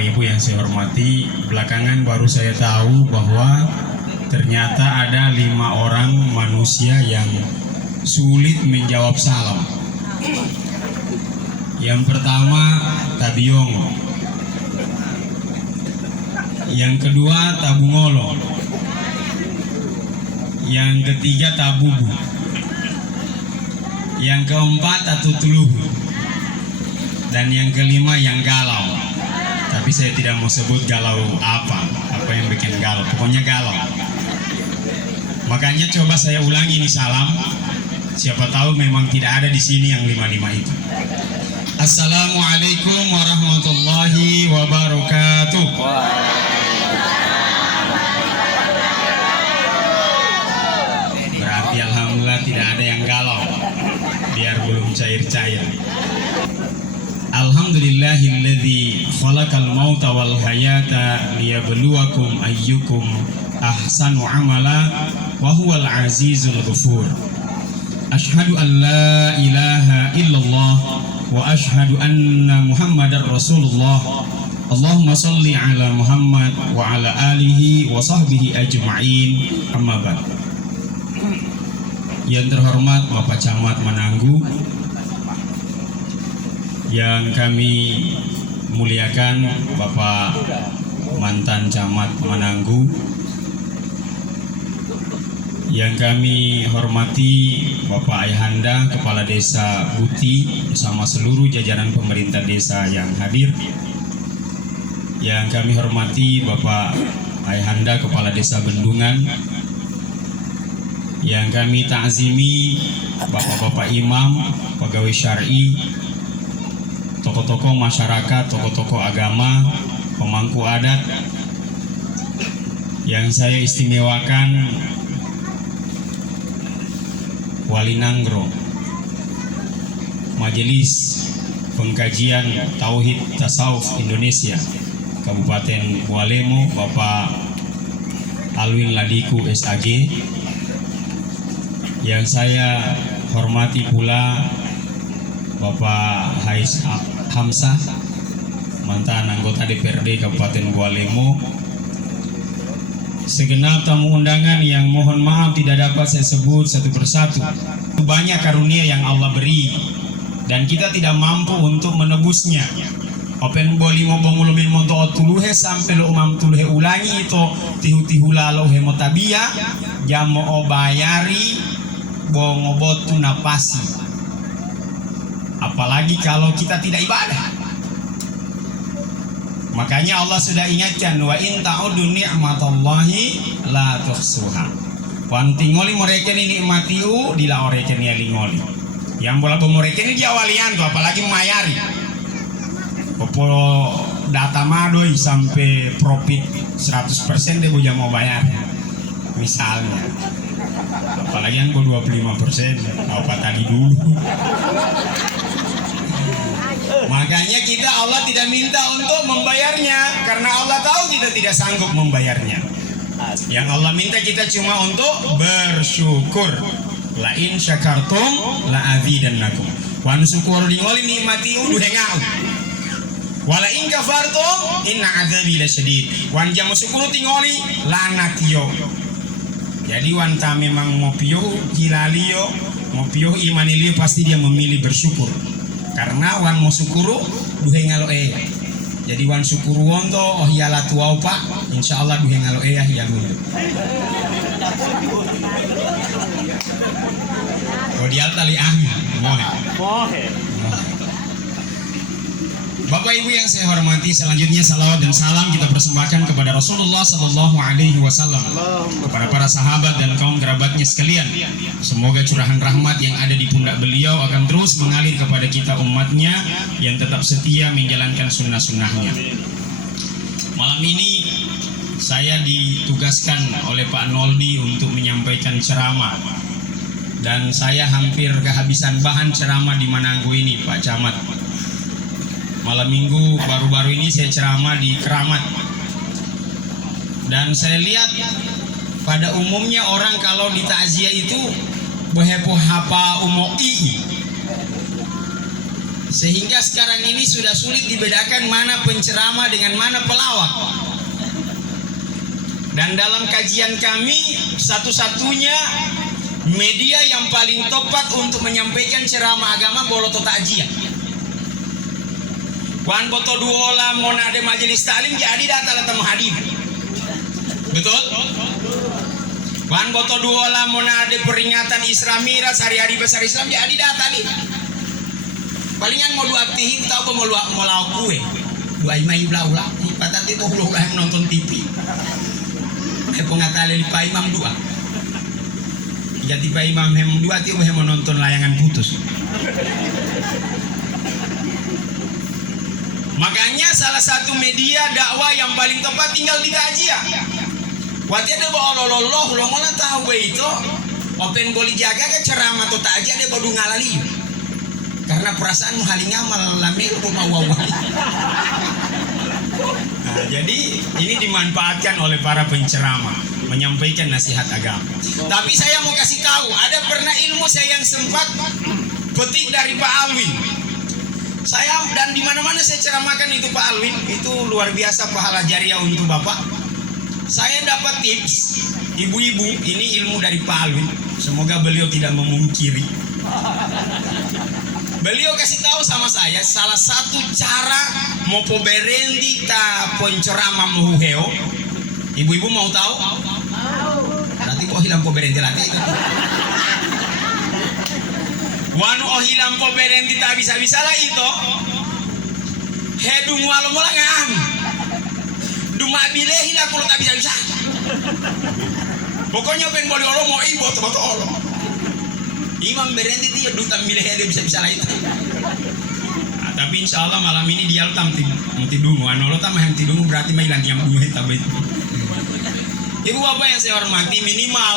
Bapak Ibu yang saya hormati, belakangan baru saya tahu bahwa ternyata ada 5 orang manusia yang sulit menjawab salam. Yang pertama Tabiong, yang kedua Tabungolo, yang ketiga Tabubu, yang keempat Tatutuluhu, dan yang kelima yang galau. Tapi saya tidak mau sebut galau apa yang bikin galau, pokoknya galau. Makanya coba saya ulangi ini salam, siapa tahu memang tidak ada di sini yang 5 itu. Assalamualaikum warahmatullahi wabarakatuh. Berarti alhamdulillah tidak ada yang galau, biar belum cair-cair. Alhamdulillahilladzi khalaqal mauta wal hayata liyabluwakum ayyukum ahsanu amala wa huwal azizul ghafur. Asyhadu an la ilaha illallah wa asyhadu anna Muhammadar Rasulullah. Allahumma shalli ala Muhammad wa ala alihi wa sahbihi ajma'in. Amma ba'd. Yang terhormat Bapak Camat Mananggu, yang kami muliakan Bapak mantan Camat Mananggu, yang kami hormati Bapak Ayahanda Kepala Desa Buti bersama seluruh jajaran pemerintah desa yang hadir, yang kami hormati Bapak Ayahanda Kepala Desa Bendungan, yang kami ta'zimi Bapak-bapak imam, pegawai syar'i, tokoh-tokoh masyarakat, tokoh-tokoh agama, pemangku adat. Yang saya istimewakan Wali Nanggro, Majelis Pengkajian Tauhid Tasawuf Indonesia Kabupaten Bualemo, Bapak Alwin Ladiku SAG. Yang saya hormati pula Bapak Hais Hamzah, mantan anggota DPRD Kabupaten Bualemo. Segenap tamu undangan yang mohon maaf tidak dapat saya sebut satu persatu. Banyak karunia yang Allah beri dan kita tidak mampu untuk menebusnya. Open boli ngobong ulumin monto otuluhe sampai lo umam tuluhe ulangi itu tihu-tihu lalu hemotabia jamo obayari bongobotu napasi. Apalagi kalau kita tidak ibadah. Makanya Allah sudah ingatkan, wa in ta'udu ni'matallahi la tuhsuha. Wan tingoli mereka ini nikmatiu dila oreke ni lingoli. Yang bola mereka ini dia walian tuh, apalagi mayari. Popo data madoi sampai profit 100% dia boja mau bayar. Misalnya. Apalagi yang 25%, apa tadi dulu. Makanya kita Allah tidak minta untuk membayarnya karena Allah tahu kita tidak sanggup membayarnya. Yang Allah minta kita cuma untuk bersyukur. La in syakartum la azidannakum. Wa nusykur dingoli nikmati uduhengau. Wala in kafartum inna adzabi lasyadid. Wan jamu syukuru tingoli lanatio. Jadi wanta memang mau piyo hilalio, mau piyo imanilio pasti dia memilih bersyukur. Karena wan mau syukuru duhe ngalo jadi wan syukuru wonto oh yala tuau pak insyaallah duhe ngalo ya ngundo oh dia tali mohe. Bapak Ibu yang saya hormati, selanjutnya salawat dan salam kita persembahkan kepada Rasulullah Sallallahu Alaihi Wasallam, kepada para sahabat dan kaum kerabatnya sekalian. Semoga curahan rahmat yang ada di pundak beliau akan terus mengalir kepada kita umatnya yang tetap setia menjalankan sunnah-sunnahnya. Malam ini saya ditugaskan oleh Pak Noldi untuk menyampaikan ceramah, dan saya hampir kehabisan bahan ceramah di Mananggu ini, Pak Camat. Malam minggu baru-baru ini saya ceramah di Keramat, dan saya lihat pada umumnya orang kalau di takziah itu behepo hapa umoi. Sehingga sekarang ini sudah sulit dibedakan mana penceramah dengan mana pelawak. Dan dalam kajian kami, satu-satunya media yang paling tepat untuk menyampaikan ceramah agama boloto takjiah. Wan boto duola mona ada majelis taklim jadi data la tamu hadir. Betul? Wan boto duola mona ada peringatan Isra Mi'raj hari-hari besar Islam jadi data nih. Palingan mau dua aktihin tahu mau lau kue. Dua imai ulah patati itu ulah menonton TV. Pengatale Pak Imam dua. Jadi Pak Imam hem dua tiup hem menonton layangan putus. Makanya salah satu media dakwah yang paling tepat tinggal di takjiah. Waktu ada bawa loloh lo mana tahu itu open boleh jaga ke ceramah atau takjiah ada baru ngalali. Karena perasaanmu halinga malamir rumah wawan. Nah, jadi ini dimanfaatkan oleh para penceramah menyampaikan nasihat agama. Tapi saya mau kasih tahu, ada pernah ilmu saya yang sempat petik dari Pak Alwin. Saya dan di mana-mana saya ceramahkan itu Pak Alwin, itu luar biasa pahala jariah untuk Bapak. Saya dapat tips, ibu-ibu, ini ilmu dari Pak Alwin. Semoga beliau tidak memungkiri. Beliau kasih tahu sama saya salah satu cara mau berendi ta penceramah muheo. Ibu-ibu mau tahu? Berarti kok hilang berendi lagi. Wanu oh hilang berendi tak bisa-bisa lah itu. Hedung walau mulangan. Duma bilehi lah kalau tak bisa-bisa. Pokoknya pengen boleh orang mau ibu atau orang. Imam berendi dia duta milih dia bisa-bisa lah itu. Nah, tapi insya Allah malam ini dia tamti dungu. Anu lo tamah henti dungu berarti mah hilang yang dua tabe. Ibu bapak yang saya hormati, minimal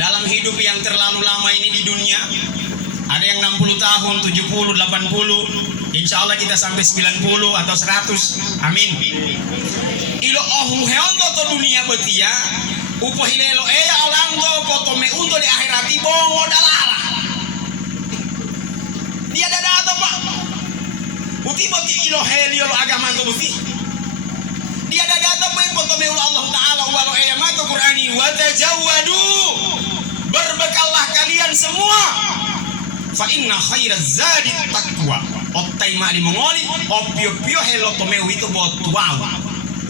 dalam hidup yang terlalu lama ini di dunia, ada yang 60 tahun, 70, 80, insya Allah kita sampai 90 atau 100. Amin. Ilo ohmu heonto to dunia betia. Upo hilelo ya alanggo foto me undo di akhirati bongo dalala. Dia ada atau Pak? Uti boti ilo helio lo agama to buti. Dia ada atau Pak foto me Allah taala walau ya mato Qur'ani wa tajawwadu. Berbekallah kalian semua. Fa inna khairaz zadi taqwa. Ottai ma di mongoli opio-pio helo to me itu botuau.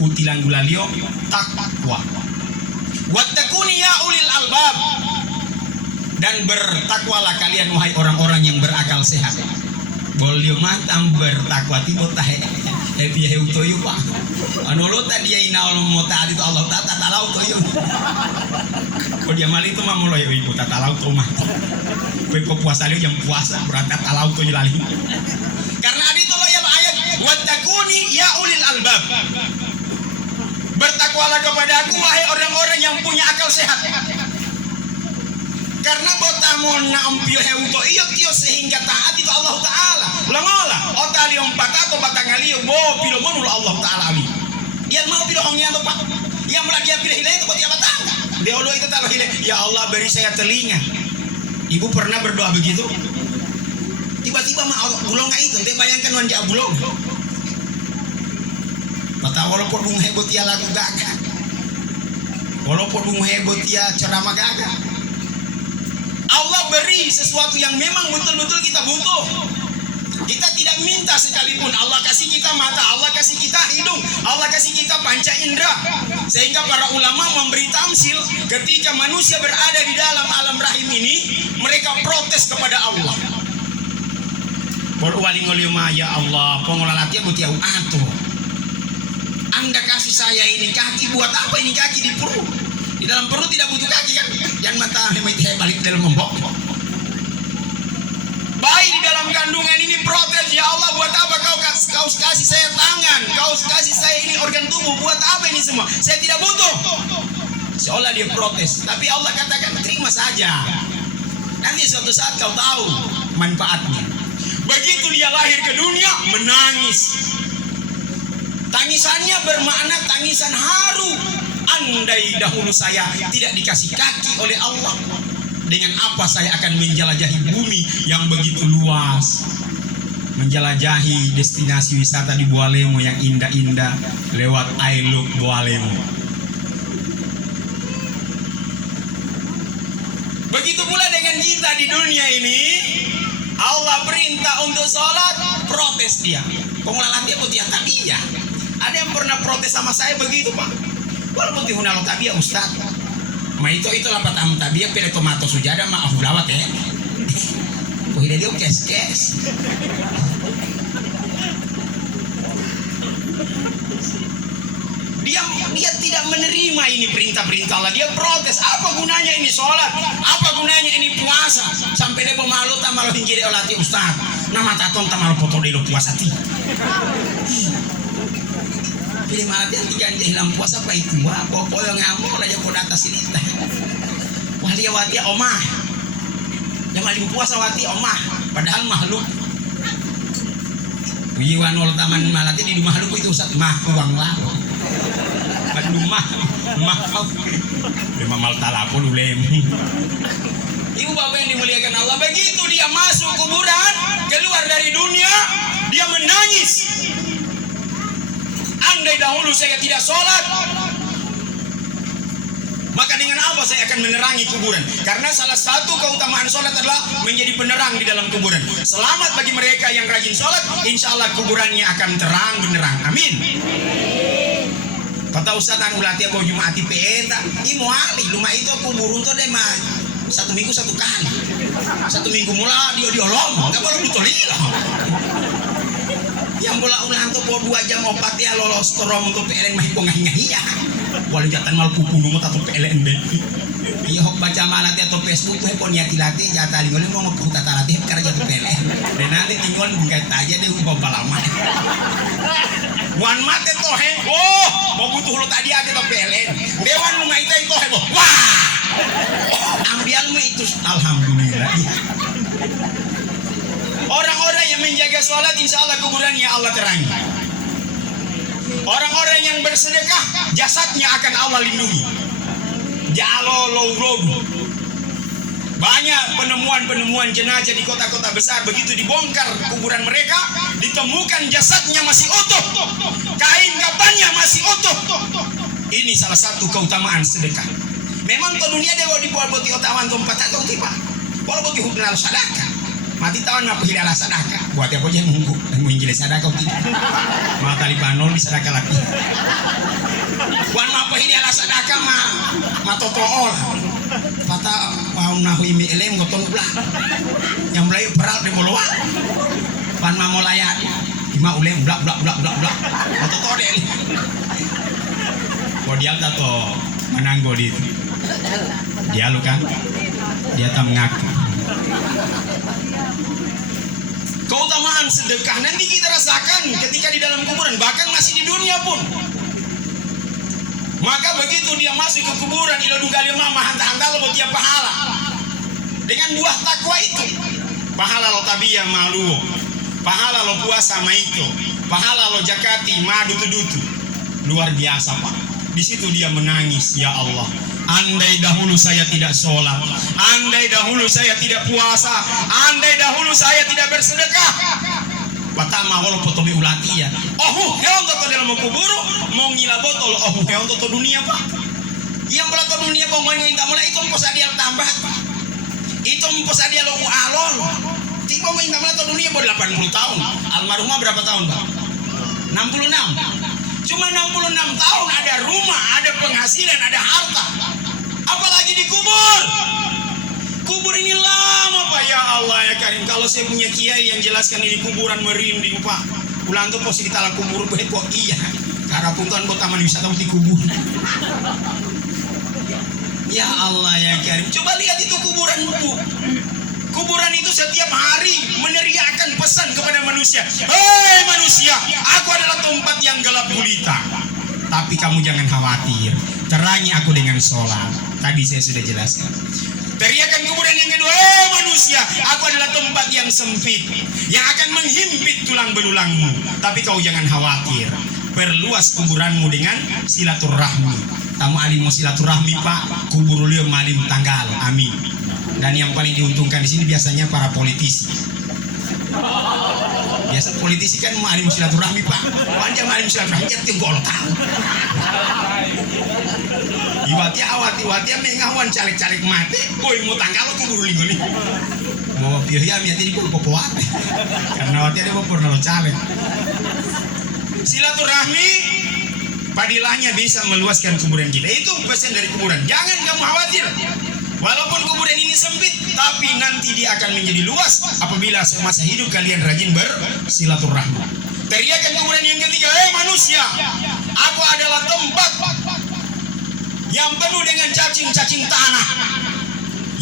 Utilang gulalio takwa. Wattaquni ya ulil albab, dan bertakwalah kalian wahai orang-orang yang berakal sehat. Boleh matam bertakwa tibo tahe happy heutoyu Pak. Anu lo tadi ya ina Allah mau taat itu Allah taala utoyu. Kok dia mal itu mah mulo ya ibu taala utoyu mah. Kowe puasa liu jam puasa berangkat taala utoyu lali. Karena adi to lo ya ayat wattaquni ya ulil albab. Bertakwalah kepada aku wahai orang-orang yang punya akal sehat. Karena botamon na umpio heuto iyo tio sehingga taat itu Allah taala. Langola otali ompatato batangalio bo pilo monul Allah taala ali. Yang mau pilo hongnya to Pak. Yang lagi pilih hileh itu dia batanga. Dia Allah itu taruh hileh, ya Allah beri saya telinga. Ibu pernah berdoa begitu? Tiba-tiba mah bulong itu, ente bayangkan wanja bulong. Mata walaupun bung hebot ya lagu gagah, walaupun bung hebot ya ceramah gagah, Allah beri sesuatu yang memang betul-betul kita butuh. Kita tidak minta sekalipun. Allah kasih kita mata, Allah kasih kita hidung, Allah kasih kita panca indera. Sehingga para ulama memberi tamsil ketika manusia berada di dalam alam rahim ini, mereka protes kepada Allah. Berwalingoliuma ya Allah, pengolalatnya buat yang atuh. Anda kasih saya ini kaki, buat apa ini kaki di perut? Di dalam perut tidak butuh kaki kan? Yang mata balik dalam membok. Bayi di dalam kandungan ini protes, ya Allah buat apa kau kasih saya tangan, kau kasih saya ini organ tubuh, buat apa ini semua? Saya tidak butuh. Seolah dia protes, tapi Allah katakan terima saja. Nanti suatu saat kau tahu manfaatnya. Begitu dia lahir ke dunia menangis. Tangisannya bermakna tangisan haru. Andai dahulu saya tidak dikasih kaki oleh Allah, Dengan apa saya akan menjelajahi bumi yang begitu luas, menjelajahi destinasi wisata di Bualemo yang indah-indah lewat I Look Bualemo. Begitu pula dengan kita di dunia ini. Allah perintah untuk sholat, protes dia. Pengulangan dia putih tabia. Ada yang pernah protes sama saya begitu, Pak? Walaupun dihunalo tabia Ustaz. Ma itu lapat am tabia pele tomato sujada ma ahulawat ya. Pohida dia kes. Dia tidak menerima ini perintah-perintah Allah. Dia protes. Apa gunanya ini sholat? Apa gunanya ini puasa? Sampai dia pemalu tak malu hinggiri olati Ustaz. Nama taton tak malu foto dulu puasa ti. Pilih malah dia tiga hilang puasa apa itu? Wah, popo yang ngamuk aja kau atas ini. Wah dia wati omah. Yang maling puasa wati omah. Padahal makhluk. Wiwan ol taman malati di makhluk itu Ustaz mah uang lah. Mah kau. Lima mal talapun ulem. Ibu bapak yang dimuliakan Allah, begitu dia masuk kuburan, keluar dari dunia, dia menangis. Andai dahulu saya tidak sholat, maka dengan apa saya akan menerangi kuburan? Karena salah satu keutamaan sholat adalah menjadi penerang di dalam kuburan. Selamat bagi mereka yang rajin sholat, insya Allah kuburannya akan terang benderang. Amin. Kata Ustaz angulati aku Jumati peta, imo ali lumah itu kubur untuk deh mah 1 minggu 1 kali. 1 minggu mula dia lom, nggak boleh ditolak. Yang bola ulang tuh 2 jam 4 ya lolos torom untuk PLN mah ngah-ngah ya. Walau jatan mal pupu numut atau PLN deh. Iya hok baca malat atau Facebook tuh pon ya tilati jatah lingolin mau ngepung tata latih karena jatuh PLN. Dan nanti tinggal bingkai aja deh ubah lama. Wan mate toh mau butuh lo tadi aja tuh PLN. Dewan lu ngaita itu heboh. Wah. Ambialmu itu alhamdulillah. Orang-orang yang menjaga sholat insya Allah kuburannya Allah terangi. Orang-orang yang bersedekah jasadnya akan Allah lindungi. Banyak penemuan jenazah di kota-kota besar. Begitu dibongkar kuburan mereka, ditemukan jasadnya masih utuh, kain kafannya masih utuh. Ini salah satu keutamaan sedekah. Memang ke dunia dewa dibuat boti otawan tempat atau tiba. Walau boti hubungan sadaka. Mati tahun apa hilal sadaka. Buat apa aja munggu dan menginjili sadaka tidak. Mata lipanol di sadaka lagi. Wan apa hilal sadaka ma totool. Kata mau nahu imi elem gotong belah. Yang mulai peral di moloa. Pan ma molayat. Ima ulem blak. Totool deh. Kodial tato menanggo di itu. Dia lu kan. Dia tak mengaku. Keutamaan sedekah nanti kita rasakan ketika di dalam kuburan, bahkan masih di dunia pun. Maka begitu dia masuk ke kuburan, ilo dugali mama hanta-hanta lo buat dia pahala. Dengan buah takwa itu, pahala lo tabiyah malu, pahala lo puasa maito, pahala lo jakati madu tudutu. Luar biasa Pak. Di situ dia menangis, ya Allah. Andai dahulu saya tidak sholat, andai dahulu saya tidak puasa, andai dahulu saya tidak bersedekah. Pertama walau potomi ulati ya. Heon toto dalam kuburu mau ngila botol. Heon toto dunia Pak. Yang belato dunia Pak mau minta mulai itu mpos dia tambah. Itu mpos dia lo alol. Tiba mau minta mulai dunia baru 80 tahun. Almarhumah berapa tahun Pak? 66. Cuma 66 tahun ada rumah, ada penghasilan, ada harta. Apalagi di kubur. Kubur ini lama Pak, ya Allah ya Karim. Kalau saya punya kiai yang jelaskan ini kuburan merinding Pak. Ulang tuh pos kita lah kubur kok iya. Karena pun kan kok taman wisata di kubur. Ya Allah ya Karim. Coba lihat itu kuburan Bu. Kuburan itu setiap hari meneriakkan pesan kepada manusia. Hei manusia, aku adalah tempat yang gelap gulita. Tapi kamu jangan khawatir, terangi aku dengan sholat. Tadi saya sudah jelaskan. Teriakan kuburan yang kedua, hei manusia, aku adalah tempat yang sempit, yang akan menghimpit tulang belulangmu. Tapi kau jangan khawatir, perluas kuburanmu dengan silaturahmi. Tamu alim silaturahmi Pak, kubur lieu malim tanggal. Amin. Dan yang paling diuntungkan di sini biasanya para politisi. Biasa politisi kan malim silaturahmi Pak. Panjang malim silaturahmi jadi gol tahu. Iwati mengawan caleg-caleg mati. Boy mau tanggal lo kubur linggoli. Mau piahnya miati di popoat. Karena wati ada pernah lo caleg. Silaturahmi padilahnya bisa meluaskan kuburan kita. Itu pesan dari kuburan. Jangan kamu khawatir. Walaupun kuburan ini sempit, tapi nanti dia akan menjadi luas apabila semasa hidup kalian rajin bersilaturahmi. Teriakan kuburan yang ketiga, manusia, aku adalah tempat yang penuh dengan cacing-cacing tanah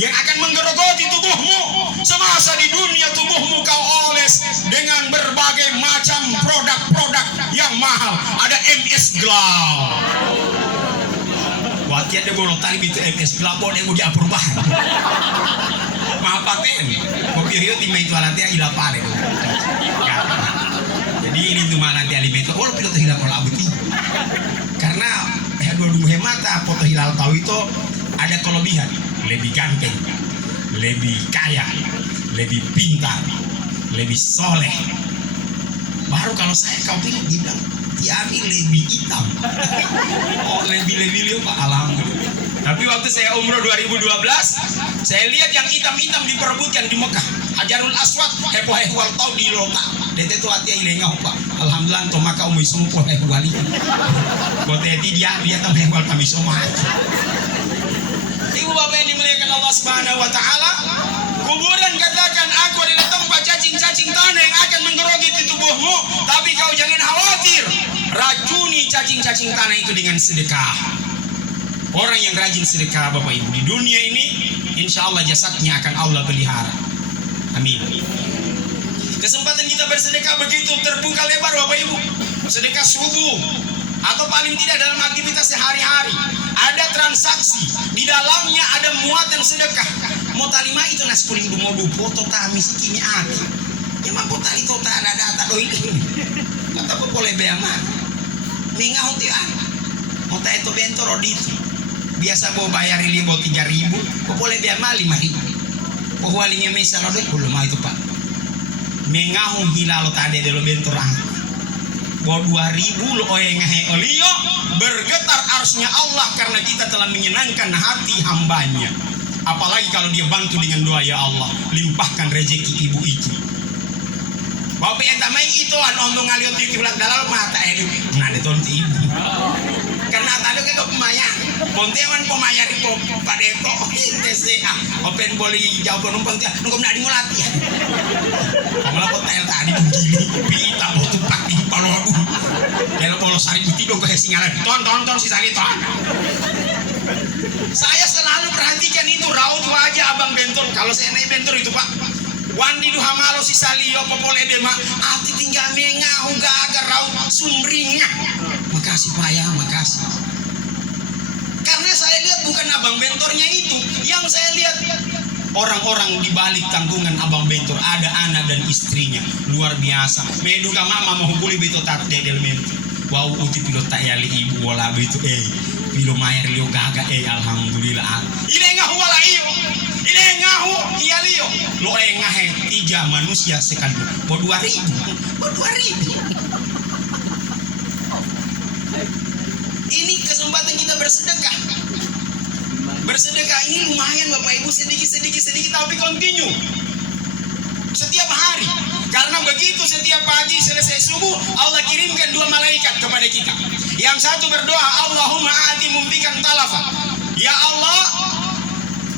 yang akan menggerogoti tubuhmu. Semasa di dunia tubuhmu kau oles dengan berbagai macam produk-produk yang mahal. Ada MS Glow. Wati ada bolong tali itu MS Glow yang mau diapur bahan. Maaf paten. Kopi rio di main tualatnya ilah pare. Jadi ini tuh mana nanti alimentu. Walau pilot hilal kalau abuti. Karena dua mata foto hilal tahu itu ada kelebihan. Lebih ganteng, lebih kaya, lebih pintar, lebih soleh. Baru kalau kau pilih bilang Tiami lebih hitam. Oh lebih liu Pak, alhamdulillah. Tapi waktu saya umroh 2012, saya lihat yang hitam-hitam diperebutkan di Mekah. Hajarul Aswad, heboh-heboh tau di Lota. Dete tu hati ilengah Pak. Alhamdulillah to maka umi sumpuh heboh-heboh. Boteti dia tam heboh kami semua. Ibu bapak yang dimuliakan Allah Subhanahu wa taala, kuburan katakan aku adalah tempat cacing-cacing tanah yang akan menggerogoti tubuhmu, tapi kau jangan khawatir. Racuni cacing-cacing tanah itu dengan sedekah. Orang yang rajin sedekah Bapak Ibu di dunia ini, insya Allah jasadnya akan Allah pelihara. Amin. Kesempatan kita bersedekah begitu terbuka lebar Bapak Ibu. Sedekah subuh atau paling tidak dalam aktivitas sehari-hari ada transaksi di dalamnya, ada muatan sedekah. Mau talima itu nas kuning mau foto ta miskini ati. Ya mampu tali tota ada data do ini. Kata ko boleh beama. Ninga hoti ah. Mau ta itu bentor odit. Biasa mau bayar 3.000, ko boleh beama 5.000. Ko walinya mesa lo belum mau itu Pak. Mengahung hilal tadi de lo bentor ah. Bawa 2.000 lo ngahe olio bergetar arsnya Allah karena kita telah menyenangkan hati hambanya. Apalagi kalau dia bantu dengan doa, ya Allah limpahkan rezeki ibu itu. Bapak entamai itu untuk ngaliot di kiblat dalal mata ini nggak ditonti ibu. Karena tadi kita pemayan, pontewan pemayar itu pada itu TCA open boleh jauh penumpang dia nunggu nadi mulati. Malah hotel tadi begini, pita batu pak di palodu. Kalau sari putih dong kayak singalan, tonton si sari ton. Saya selalu perhatikan itu raut wajah abang bentor. Kalau saya naik bentor itu Pak, wandi duha malo si salio popole dema, ati tinggal mengahu agar raut sumringnya. Makasih Pak ya, makasih. Karena saya lihat bukan abang bentornya itu, yang saya lihat orang-orang di balik tanggungan abang bentor, ada anak dan istrinya luar biasa. Meduga mama mau hukuli beto tak dedel mentor. Wow uti pilot tak yali ibu wala beto pilo mayar lio gaga alhamdulillah. Ini ngahu wala iyo. Ini ngahu iya lio. Lo ngahe 3 manusia sekali. Bo 2.000. Ini kesempatan kita bersedekah. Bersedekah ini lumayan Bapak Ibu, sedikit tapi continue. Setiap hari. Karena begitu setiap pagi selesai subuh Allah kirimkan 2 malaikat kepada kita. Yang satu berdoa, Allahumma ati mumfikan talafa. Ya Allah,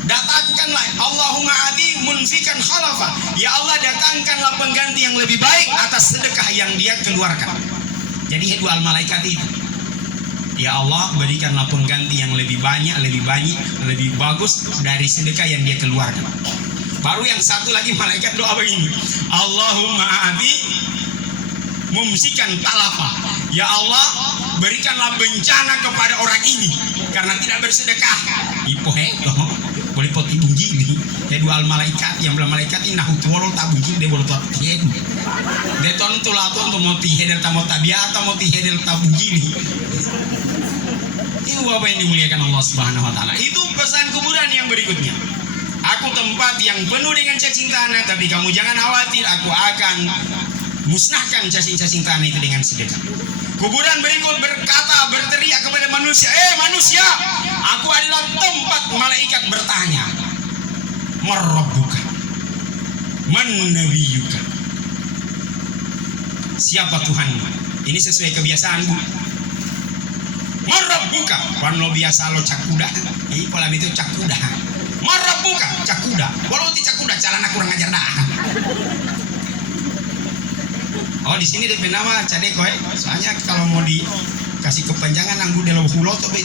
datangkanlah. Allahumma ati munfikan khalafa. Ya Allah, datangkanlah pengganti yang lebih baik atas sedekah yang dia keluarkan. Jadi 2 malaikat itu. Ya Allah, berikanlah pengganti yang lebih banyak, lebih bagus dari sedekah yang dia keluarkan. Baru yang satu lagi malaikat doa begini, Allahumma ati mumsikan talafa. Ya Allah, berikanlah bencana kepada orang ini karena tidak bersedekah. Boleh poti bunyi ya 2 malaikat yang belum malaikat ini nahu tuwol tak bunyi dia boleh tuat tihen. Dia ton tulato untuk mau tihen del tamu tabiata mau tihen del tabunyi. Itu apa yang dimuliakan Allah Subhanahu wa taala. Itu pesan kuburan yang berikutnya. Aku tempat yang penuh dengan cacing tanah, tapi kamu jangan khawatir, aku akan musnahkan cacing-cacing tanah itu dengan sedekah. Kuburan berikut berteriak kepada manusia, manusia, aku adalah tempat malaikat bertanya, Marrabbuka, man nabiyuka, siapa Tuhanmu? Ini sesuai kebiasaan, Bu. Marrabbuka, pano biasa lo cakuda, pola itu cakuda. Marrabbuka, cakuda, walau ti cakuda calana kurang ajar dah. Oh, di sini DP nama Cadeko, soalnya kalau mau dikasih kepanjangan anggu delo hulo tobe.